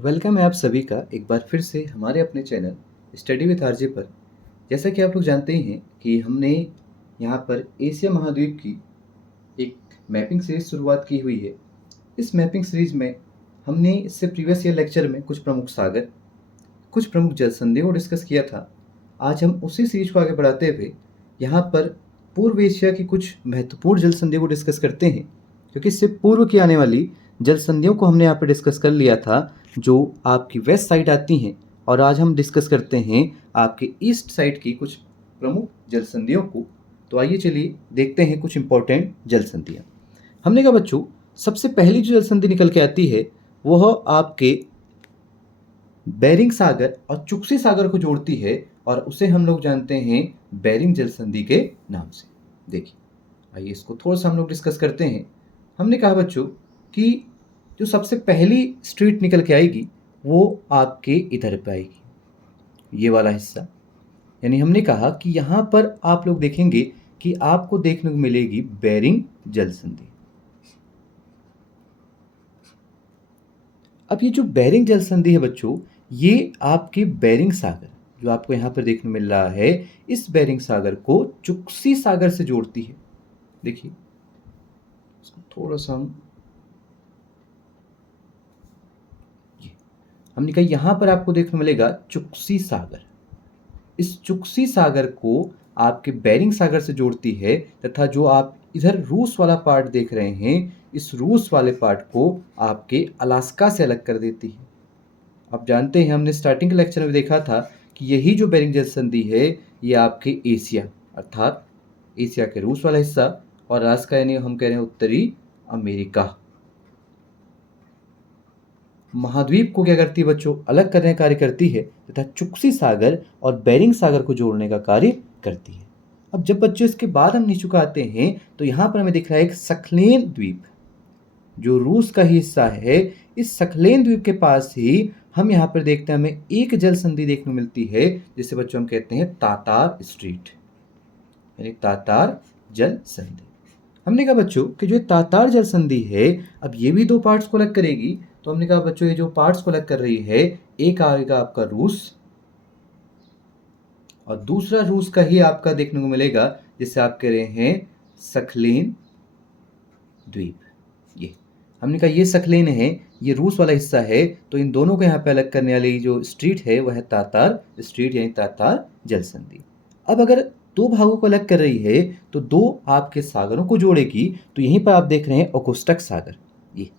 Welcome है आप सभी का एक बार फिर से हमारे अपने चैनल स्टडी विथ आरजे पर। जैसा कि आप लोग जानते ही हैं कि हमने यहाँ पर एशिया महाद्वीप की एक मैपिंग सीरीज शुरुआत की हुई है। इस मैपिंग सीरीज में हमने इससे प्रीवियस ईयर लेक्चर में कुछ प्रमुख सागर, कुछ प्रमुख जल संधियों को डिस्कस किया था। आज हम उसी सीरीज को आगे बढ़ाते हुए यहाँ पर पूर्व एशिया की कुछ महत्वपूर्ण जल संधियों को डिस्कस करते हैं, क्योंकि इससे पूर्व की आने वाली जल संधियों को हमने यहाँ पर डिस्कस कर लिया था जो आपकी वेस्ट साइड आती हैं, और आज हम डिस्कस करते हैं आपके ईस्ट साइड की कुछ प्रमुख जल संधियों को। तो आइए चलिए देखते हैं कुछ इंपॉर्टेंट जल संधियाँ। हमने कहा बच्चों, सबसे पहली जो जल संधि निकल के आती है वह आपके बेरिंग सागर और चुक्सी सागर को जोड़ती है, और उसे हम लोग जानते हैं बेरिंग जल संधि के नाम से। देखिए, आइए इसको थोड़ा सा हम लोग डिस्कस करते हैं। हमने कहा बच्चों कि जो सबसे पहली स्ट्रीट निकल के आएगी वो आपके इधर पे आएगी, ये वाला हिस्सा। यानी हमने कहा कि यहाँ पर आप लोग देखेंगे कि आपको देखने को मिलेगी बेरिंग जल संधि। अब ये जो बेरिंग जल संधि है बच्चों, ये आपके बेरिंग सागर जो आपको यहाँ पर देखने मिल रहा है, इस बेरिंग सागर को चुक्सी सागर से जोड़ती है। देखिए, इसको थोड़ा सा हमने कहा यहाँ पर आपको देखने मिलेगा चुक्सी सागर। इस चुक्सी सागर को आपके बेरिंग सागर से जोड़ती है, तथा जो आप इधर रूस वाला पार्ट देख रहे हैं, इस रूस वाले पार्ट को आपके अलास्का से अलग कर देती है। आप जानते हैं, हमने स्टार्टिंग के लेक्चर में देखा था कि यही जो बेरिंग जल संधि है ये आपके एशिया अर्थात एशिया के रूस वाला हिस्सा और अलास्का यानी हम कह रहे हैं उत्तरी अमेरिका महाद्वीप को क्या करती है बच्चों, अलग करने का कार्य करती है, तथा चुक्सी सागर और बेरिंग सागर को जोड़ने का कार्य करती है। अब जब बच्चों इसके बाद हम नीचे आते हैं तो यहाँ पर हमें दिख रहा है एक सखलेन द्वीप जो रूस का ही हिस्सा है। इस सखलेन द्वीप के पास ही हम यहाँ पर देखते हैं हमें एक जल संधि देखने को मिलती है, जिसे बच्चों हम कहते हैं तातार स्ट्रीट, यानी तातार जल संधि। हमने कहा बच्चों कि जो तातार जल संधि है, अब ये भी दो पार्ट्स को अलग करेगी। तो हमने कहा बच्चों ये जो पार्ट्स को अलग कर रही है, एक आएगा आपका रूस और दूसरा रूस का ही आपका देखने को मिलेगा, जिसे आप कह रहे हैं सखलेन द्वीप। ये हमने कहा ये सखलेन है, ये रूस वाला हिस्सा है, तो इन दोनों को यहाँ पे अलग करने वाली जो स्ट्रीट है वह है तातार स्ट्रीट यानी तातार जल संधि। अब अगर दो भागों को अलग कर रही है तो दो आपके सागरों को जोड़ेगी, तो यहीं पर आप देख रहे हैं ओगोस्टक सागर। ये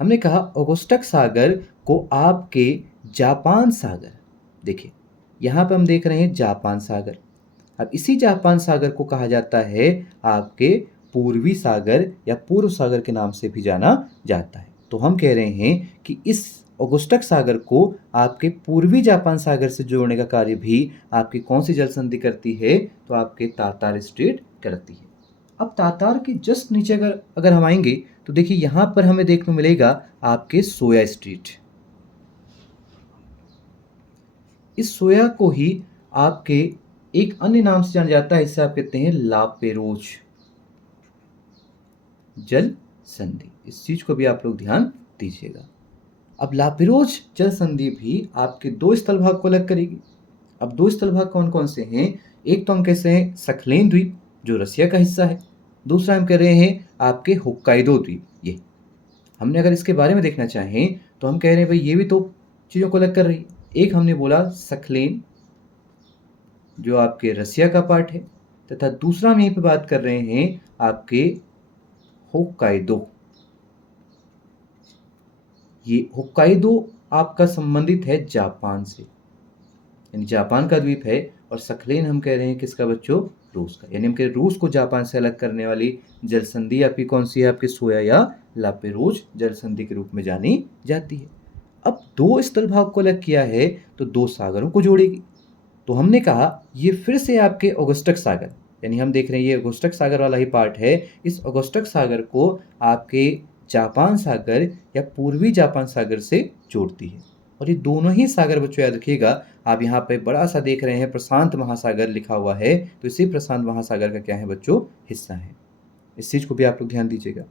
हमने कहा ओगोस्टक सागर को आपके जापान सागर, देखिए यहाँ पर हम देख रहे हैं जापान सागर। अब इसी जापान सागर को कहा जाता है आपके पूर्वी सागर या पूर्व सागर के नाम से भी जाना जाता है। तो हम कह रहे हैं कि इस ओगोस्टक सागर को आपके पूर्वी जापान सागर से जोड़ने का कार्य भी आपकी कौन सी जल संधि करती है, तो आपके तातार स्ट्रेट करती है। अब तातार के जस्ट नीचे अगर हम आएंगे तो देखिए यहाँ पर हमें देखने को मिलेगा आपके सोया स्ट्रीट। इस सोया को ही आपके एक अन्य नाम से जाना जाता है, इसे आप कहते हैं लापेरोज जल संधि। इस चीज को भी आप लोग ध्यान दीजिएगा। अब लापेरोज जल संधि भी आपके दो स्थल भाग को अलग करेगी। अब दो स्थल भाग कौन कौन से हैं? एक तो हम कहते हैं सखलेन द्वीप जो रसिया का हिस्सा है, दूसरा हम कह रहे हैं आपके होक्काइडो द्वीप। ये हमने अगर इसके बारे में देखना चाहें तो हम कह रहे हैं भाई ये भी तो चीज़ों को अलग कर रही है। एक हमने बोला सखलेन जो आपके रसिया का पार्ट है, तथा दूसरा हम यहीं पे बात कर रहे हैं आपके होक्काइडो। ये होक्काइडो आपका संबंधित है जापान से, यानी जापान का द्वीप है, और सखलेन हम कह रहे हैं किसका बच्चों? रूस का। यानी हम कह रहे हैं रूस को जापान से अलग करने वाली जल संधि आपकी कौन सी है? आपकी सोया या लापेरोज जल संधि के रूप में जानी जाती है। अब दो स्थल भाग को अलग किया है तो दो सागरों को जोड़ेगी। तो हमने कहा ये फिर से आपके ओगोस्टक सागर, यानी हम देख रहे हैं ये ओगोस्टक सागर वाला ही पार्ट है। इस ओगोस्टक सागर को आपके जापान सागर या पूर्वी जापान सागर से जोड़ती है। और ये दोनों ही सागर बच्चों याद रखिएगा, आप यहाँ पे बड़ा सा देख रहे हैं प्रशांत महासागर लिखा हुआ है, तो इसी प्रशांत महासागर का क्या है बच्चों? हिस्सा है। इस चीज को भी आप लोग ध्यान दीजिएगा।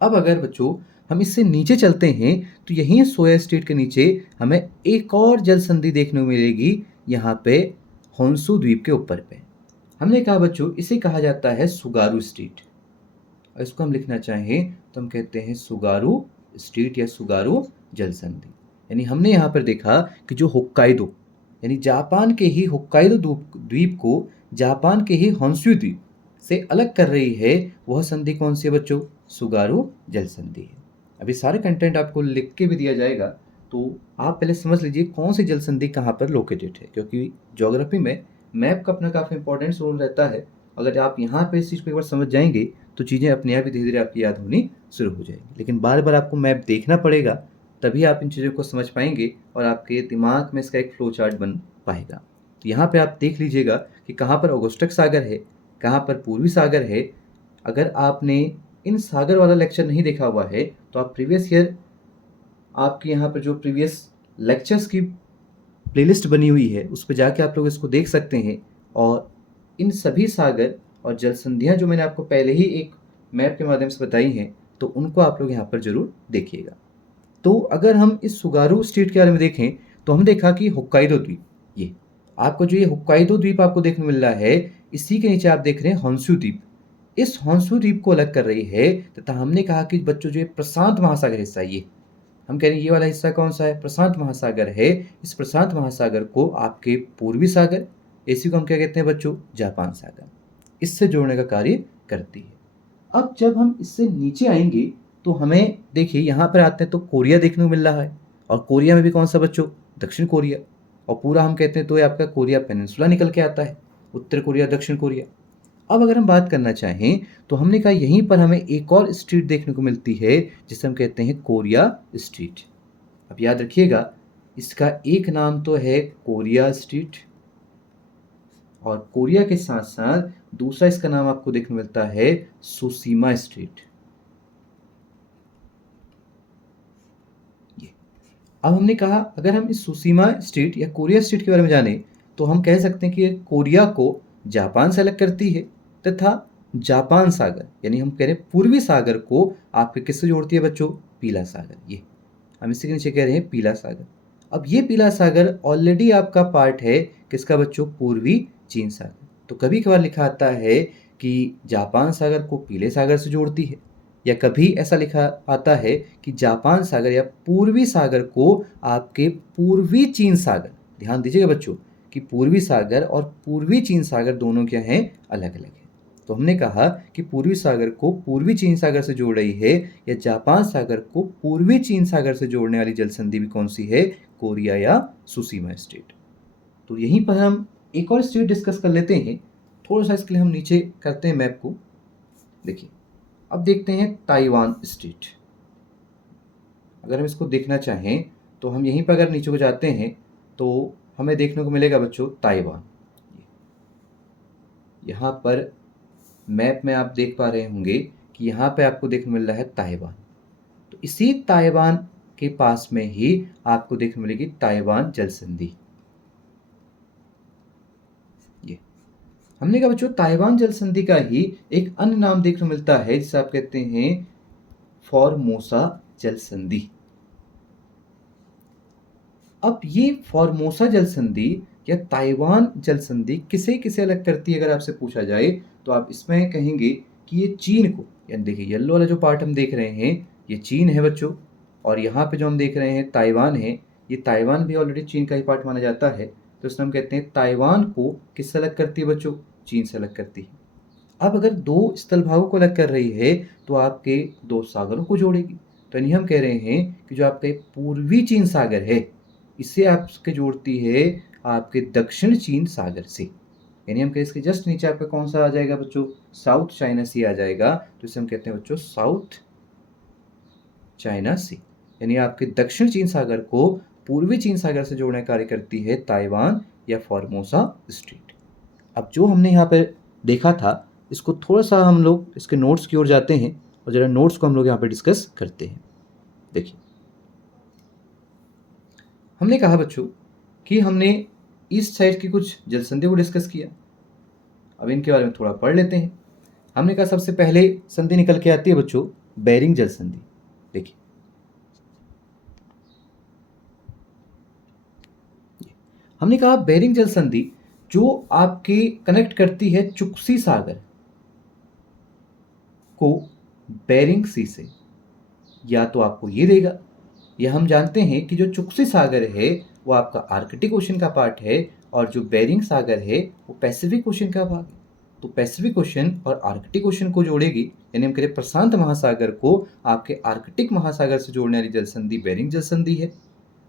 अब अगर बच्चों हम इससे नीचे चलते हैं तो यहीं सोया स्ट्रीट के नीचे हमें एक और जल संधि देखने को मिलेगी, यहाँ पे होन्शु द्वीप के ऊपर पे। हमने कहा बच्चों इसे कहा जाता है सुगारू स्ट्रीट, और इसको हम लिखना चाहें तो हम कहते हैं सुगारू स्ट्रीट या सुगारू जल संधि। यानी हमने यहाँ पर देखा कि जो होक्काइडो यानी जापान के ही होक्काइडो द्वीप को जापान के ही होन्शु द्वीप से अलग कर रही है, वह संधि कौन सी है बच्चों? सुगारू जल संधि है। अभी सारे कंटेंट आपको लिख के भी दिया जाएगा, तो आप पहले समझ लीजिए कौन सी जल संधि कहाँ पर लोकेटेड है, क्योंकि ज्योग्राफी में मैप का अपना काफ़ी इंपॉर्टेंट रोल रहता है। अगर आप यहाँ पे इस चीज़ को एक बार समझ जाएंगे तो चीज़ें अपने आप ही धीरे धीरे आपकी याद होनी शुरू हो जाएगी, लेकिन बार बार आपको मैप देखना पड़ेगा, तभी आप इन चीज़ों को समझ पाएंगे और आपके दिमाग में इसका एक फ्लो चार्ट बन पाएगा। तो यहाँ पे आप देख लीजिएगा कि कहाँ पर ओगोस्टक सागर है, कहाँ पर पूर्वी सागर है। अगर आपने इन सागर वाला लेक्चर नहीं देखा हुआ है तो आप प्रीवियस ईयर आपके यहाँ पर जो प्रीवियस लेक्चर्स की प्लेलिस्ट बनी हुई है उस पर जाके आप लोग इसको देख सकते हैं, और इन सभी सागर और जल संधियाँ जो मैंने आपको पहले ही एक मैप के माध्यम से बताई हैं, तो उनको आप लोग यहाँ पर ज़रूर देखिएगा। तो अगर हम इस सुगारू स्ट्रीट के बारे में देखें तो हम देखा कि होक्काइडो द्वीप, ये आपको जो ये होक्काइडो द्वीप आपको देखने को मिल रहा है, इसी के नीचे आप देख रहे हैं होन्शु द्वीप। इस होन्शु द्वीप को अलग कर रही है, तथा हमने कहा कि बच्चों जो ये प्रशांत महासागर हिस्सा, ये हम कह रहे हैं ये वाला हिस्सा कौन सा है? प्रशांत महासागर है। इस प्रशांत महासागर को आपके पूर्वी सागर, इसी को हम क्या कहते हैं बच्चों? जापान सागर, इससे जोड़ने का कार्य करती है। अब जब हम इससे नीचे आएंगे तो हमें देखिए यहाँ पर आते हैं तो कोरिया देखने को मिल रहा है, और कोरिया में भी कौन सा बच्चों? दक्षिण कोरिया। और पूरा हम कहते हैं तो ये आपका कोरिया पेनिनसुला निकल के आता है, उत्तर कोरिया, दक्षिण कोरिया। अब अगर हम बात करना चाहें तो हमने कहा यहीं पर हमें एक और स्ट्रीट देखने को मिलती है जिसे हम कहते हैं कोरिया स्ट्रीट। अब याद रखिएगा इसका एक नाम तो है कोरिया स्ट्रीट, और कोरिया के साथ साथ दूसरा इसका नाम आपको देखने मिलता है सुसीमा स्ट्रीट। ये अब हमने कहा अगर हम इस सुसीमा स्ट्रीट या कोरिया स्ट्रीट के बारे में जाने तो हम कह सकते हैं कि कोरिया को जापान से अलग करती है, तथा जापान सागर यानी हम कह रहे हैं पूर्वी सागर को आपके किससे जोड़ती है बच्चों? पीला सागर। ये हम इसी के नीचे कह रहे हैं पीला सागर। अब ये पीला सागर ऑलरेडी आपका पार्ट है किसका बच्चों? पूर्वी चीन सागर। तो कभी कभार लिखा आता है कि जापान सागर को पीले सागर से जोड़ती है, या कभी ऐसा लिखा आता है कि जापान सागर या पूर्वी सागर को आपके पूर्वी चीन सागर, ध्यान दीजिएगा बच्चों कि पूर्वी सागर और पूर्वी चीन सागर दोनों क्या हैं? अलग अलग है। तो हमने कहा कि पूर्वी सागर को पूर्वी चीन सागर से जोड़ रही है, या जापान सागर को पूर्वी चीन सागर से जोड़ने वाली जल संधि भी कौन सी है? कोरिया या सुसीमा स्ट्रीट। तो यहीं पर हम एक और स्ट्रीट डिस्कस कर लेते हैं। थोड़ा सा इसके लिए हम नीचे करते हैं मैप को। देखिए अब देखते हैं ताइवान स्ट्रीट। अगर हम इसको देखना चाहें तो हम यहीं पर अगर नीचे को जाते हैं तो हमें देखने को मिलेगा बच्चों ताइवान। यहाँ पर मैप में आप देख पा रहे होंगे कि यहाँ पे आपको देखने मिल रहा है ताइवान। तो इसी ताइवान के पास में ही आपको देखने मिलेगी ताइवान जल संधि। ये हमने कहा बच्चों ताइवान जल संधि का ही एक अन्य नाम देखने को मिलता है जिसे आप कहते हैं फॉर्मोसा जल संधि। अब ये फॉर्मोसा जल संधि या ताइवान जल संधि किसे किसे अलग करती है अगर आपसे पूछा जाए तो आप इसमें कहेंगे कि ये चीन को, यानी देखिए येलो वाला जो पार्ट हम देख रहे हैं ये चीन है बच्चों, और यहाँ पे जो हम देख रहे हैं ताइवान है, ये ताइवान भी ऑलरेडी चीन का ही पार्ट माना जाता है। तो इसमें हम कहते हैं ताइवान को किससे अलग करती है बच्चों? चीन से अलग करती है। अब अगर दो स्थल भागों को अलग कर रही है तो आपके दो सागरों को जोड़ेगी। तो यानी हम कह रहे हैं कि जो आपका पूर्वी चीन सागर है इसे आपके जोड़ती है आपके दक्षिण चीन सागर से। यानी हम कहें इसके जस्ट नीचे आपका कौन सा आ जाएगा बच्चों? साउथ चाइना सी आ जाएगा। तो इसे हम कहते हैं बच्चों साउथ चाइना सी। यानी आपके दक्षिण चीन सागर को पूर्वी चीन सागर से जोड़ने का कार्य करती है ताइवान या फॉर्मोसा स्ट्रीट। अब जो हमने यहाँ पर देखा था इसको थोड़ा सा हम लोग इसके नोट्स की ओर जाते हैं और जरा नोट्स को हम लोग यहाँ पर डिस्कस करते हैं। देखिए हमने कहा बच्चों कि हमने ईस्ट साइड की कुछ जल संधि को डिस्कस किया। अब इनके बारे में थोड़ा पढ़ लेते हैं। हमने कहा सबसे पहले संधि निकल के आती है बच्चों बेरिंग जल संधि। देखिए, हमने कहा बेरिंग जल संधि जो आपके कनेक्ट करती है चुक्सी सागर को बेरिंग सी से, या तो आपको ये देगा, या हम जानते हैं कि जो चुक्सी सागर है वो आपका आर्कटिक ओशन का पार्ट है और जो बेरिंग सागर है वो पैसिफिक ओशन का भाग है। तो पैसिफिक ओशन और आर्कटिक ओशन को जोड़ेगी, यानी हम कह रहे प्रशांत महासागर को आपके आर्कटिक महासागर से जोड़ने वाली जल संधि बेरिंग जल संधि है,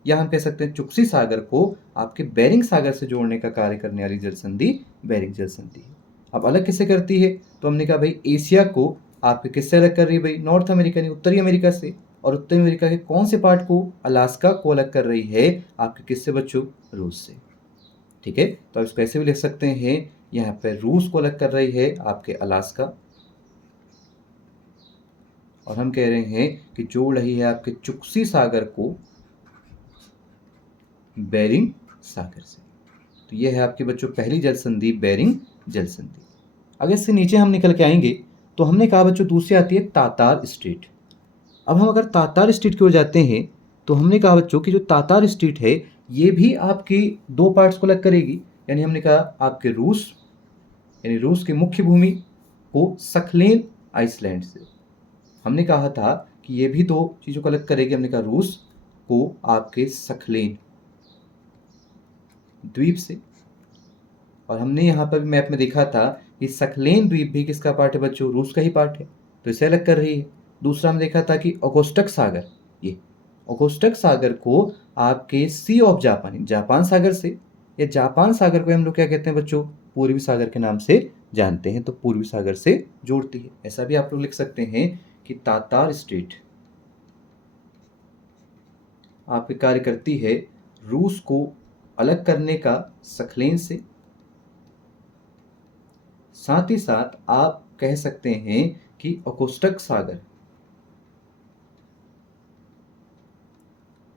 या हम कह सकते हैं चुक्सी सागर को आपके बेरिंग सागर से जोड़ने का कार्य करने वाली जल संधि बेरिंग जल संधि है। अब अलग किससे करती है, तो हमने कहा भाई एशिया को आपके किससे अलग कर रही है, भाई नॉर्थ अमेरिका यानी उत्तरी अमेरिका से, और उत्तरी अमेरिका के कौन से पार्ट को, अलास्का को अलग कर रही है आपके किससे बच्चों, रूस से। ठीक है, तो आप इसको ऐसे भी लिख सकते हैं, यहाँ पे रूस को अलग कर रही है आपके अलास्का, और हम कह रहे हैं कि जोड़ रही है आपके चुक्सी सागर को बेरिंग सागर से। तो यह है आपके बच्चों पहली जल संधि बेरिंग जल संधि। अगर इससे नीचे हम निकल के आएंगे तो हमने कहा बच्चों दूसरी आती है तातार स्ट्रीट। अब हम अगर तातार स्ट्रीट की ओर जाते हैं तो हमने कहा बच्चों कि जो तातार स्ट्रीट है ये भी आपकी दो पार्ट्स को अलग करेगी, यानी हमने कहा आपके रूस यानी रूस की मुख्य भूमि को सखलेन आइसलैंड से। हमने कहा था कि ये भी दो चीज़ों को अलग करेगी, हमने कहा रूस को आपके सखलेन द्वीप से, और हमने यहाँ पर भी मैप में देखा था कि सखलेन द्वीप भी किसका पार्ट है बच्चों, रूस का ही पार्ट है, तो इसे अलग कर रही है। दूसरा हमने देखा था कि ओकोस्टक सागर, ये ओकोस्टक सागर को आपके सी ऑफ जापान जापान सागर से, या जापान सागर को हम लोग क्या कहते हैं बच्चों, पूर्वी सागर के नाम से जानते हैं, तो पूर्वी सागर से जोड़ती है। ऐसा भी आप लोग लिख सकते हैं कि तातार स्ट्रीट आपके कार्य करती है रूस को अलग करने का सखलेन से, साथ ही साथ आप कह सकते हैं कि ओकोस्टक सागर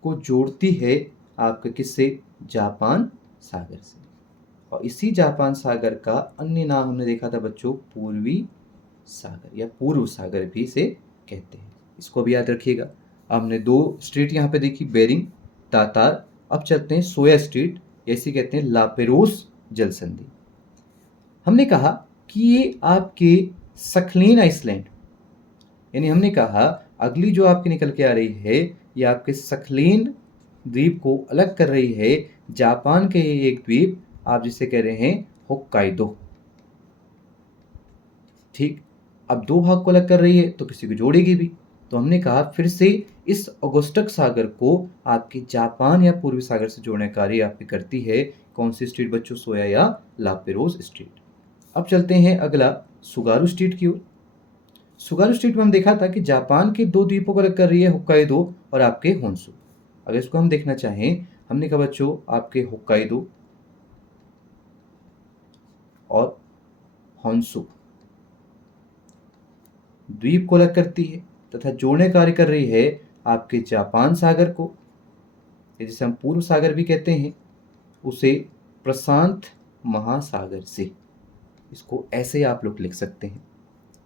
को जोड़ती है आपके किससे, जापान सागर से, और इसी जापान सागर का अन्य नाम हमने देखा था बच्चों पूर्वी सागर या पूर्व सागर भी इसे कहते हैं, इसको भी याद रखिएगा। हमने दो स्ट्रीट यहाँ पे देखी बेरिंग तातार, अब चलते हैं सोया स्ट्रीट, ऐसी कहते हैं लापेरोस जल संधि। हमने कहा कि ये आपके सखलेन आइसलैंड, यानी हमने कहा अगली जो आपकी निकल के आ रही है ये आपके सखलेन द्वीप को अलग कर रही है जापान के एक द्वीप, आप जिसे कह रहे हैं होक्काइडो। ठीक, अब दो भाग को अलग कर रही है तो किसी को जोड़ेगी भी, तो हमने कहा फिर से इस ओगोस्टक सागर को आपके जापान या पूर्वी सागर से जोड़ने का कार्य आपकी करती है कौन सी स्ट्रीट बच्चों, सोया या लापेरोस स्ट्रीट। अब चलते हैं अगला सुगारू स्ट्रीट की ओर। सुगारू स्ट्रीट में हम देखा था कि जापान के दो द्वीपों को अलग कर रही है होक्काइडो और आपके होन्सू। अगर इसको हम देखना चाहें, हमने कहा बच्चों आपके होक्काइडो और होन्सू द्वीप को अलग करती है तथा जोड़ने कार्य कर रही है आपके जापान सागर को, जिसे हम पूर्व सागर भी कहते हैं, उसे प्रशांत महासागर से। इसको ऐसे आप लोग लिख सकते हैं।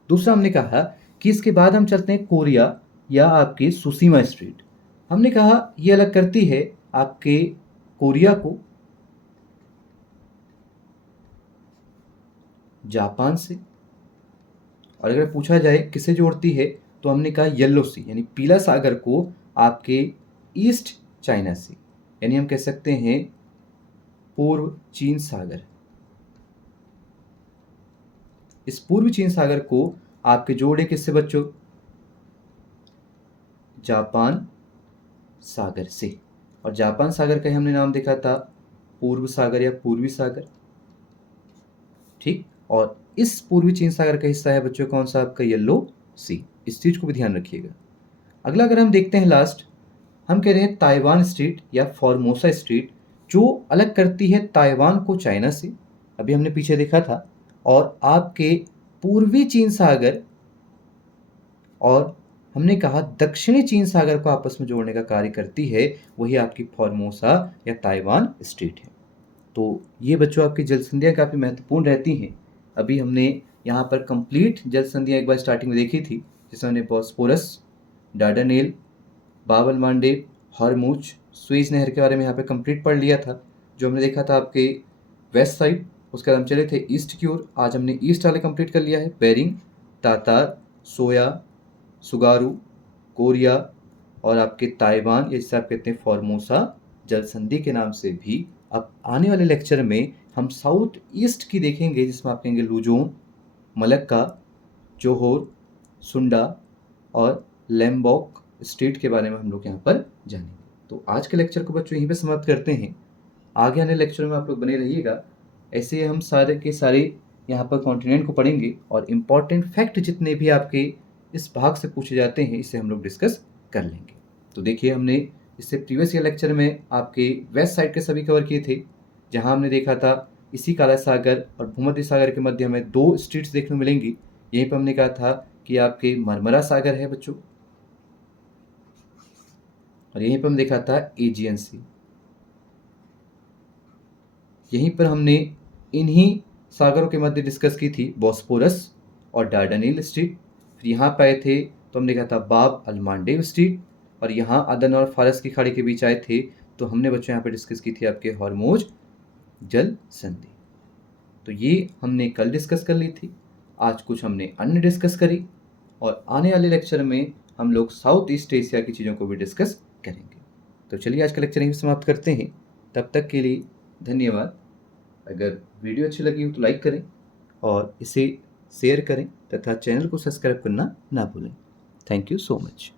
दूसरा हमने कहा कि इसके बाद हम चलते हैं कोरिया या आपके सुसीमा स्ट्रीट। हमने कहा ये अलग करती है आपके कोरिया को जापान से, और अगर पूछा जाए किसे जोड़ती है तो हमने कहा येलो सी यानी पीला सागर को आपके ईस्ट चाइना से, यानी हम कह सकते हैं पूर्व चीन सागर। इस पूर्वी चीन सागर को आपके जोड़े किससे बच्चों, जापान सागर से, और जापान सागर का हमने नाम देखा था पूर्व सागर या पूर्वी सागर। ठीक, और इस पूर्वी चीन सागर का हिस्सा है बच्चों कौन सा, आपका येलो सी। इस चीज को भी ध्यान रखिएगा। अगला अगर हम देखते हैं लास्ट, हम कह रहे हैं ताइवान स्ट्रीट या फॉर्मोसा स्ट्रीट, जो अलग करती है ताइवान को चाइना से, अभी हमने पीछे देखा था, और आपके पूर्वी चीन सागर और हमने कहा दक्षिणी चीन सागर को आपस में जोड़ने का कार्य करती है, वही आपकी फॉर्मोसा या ताइवान स्ट्रीट है। तो ये बच्चों आपकी जल संधियाँ काफ़ी महत्वपूर्ण रहती हैं। अभी हमने यहाँ पर कंप्लीट जल संधियाँ एक बार स्टार्टिंग में देखी थी, जिसमें हमने बॉस्फोरस डार्डानेल, बाब अल मांडेब, हॉर्मुज, सुएज नहर के बारे में यहाँ पे कंप्लीट पढ़ लिया था, जो हमने देखा था आपके वेस्ट साइड। उसके बाद हम चले थे ईस्ट की ओर, आज हमने ईस्ट वाले कंप्लीट कर लिया है। बेरिंग, तातार, सोया, सुगारू, कोरिया और आपके ताइवान, या जिसे आप कहते हैं फॉर्मोसा जल संधि के नाम से भी। अब आने वाले लेक्चर में हम साउथ ईस्ट की देखेंगे, जिसमें आप कहेंगे लुजोंग, मलक्का, जोहोर, सुंडा और लैम्बॉक स्टेट के बारे में हम लोग यहाँ पर जानेंगे। तो आज के लेक्चर को बच्चों यहीं पे समाप्त करते हैं। आगे आने लेक्चर में आप लोग बने रहिएगा। ऐसे ही हम सारे के सारे यहाँ पर कॉन्टिनेंट को पढ़ेंगे और इम्पॉर्टेंट फैक्ट जितने भी आपके इस भाग से पूछे जाते हैं, इसे हम लोग डिस्कस कर लेंगे। तो देखिए, हमने इससे प्रीवियस ईयर लेक्चर में आपके वेस्ट साइड के सभी कवर किए थे, जहाँ हमने देखा था इसी काला सागर और भूमध्य सागर के मध्य हमें 2 स्ट्रीट्स देखने को मिलेंगी। यहीं पर हमने कहा था कि आपके मरमरा सागर है बच्चों, और यहीं पर हम देखा था एजियन सी। यहीं पर हमने इन्हीं सागरों के मध्य डिस्कस की थी बॉस्पोरस और डार्डानेल स्ट्रीट। फिर यहाँ पे आए थे तो हमने कहा था बाब अल मांडेब स्ट्रीट, और यहाँ अदन और फारस की खाड़ी के बीच आए थे तो हमने बच्चों यहाँ पे डिस्कस की थी आपके हॉर्मुज जल संधि। तो ये हमने कल डिस्कस कर ली थी, आज कुछ हमने अन्य डिस्कस करी, और आने वाले लेक्चर में हम लोग साउथ ईस्ट एशिया की चीज़ों को भी डिस्कस करेंगे। तो चलिए आज का लेक्चर यहीं समाप्त करते हैं। तब तक के लिए धन्यवाद। अगर वीडियो अच्छी लगी हो तो लाइक करें और इसे शेयर करें तथा चैनल को सब्सक्राइब करना ना भूलें। Thank you so much.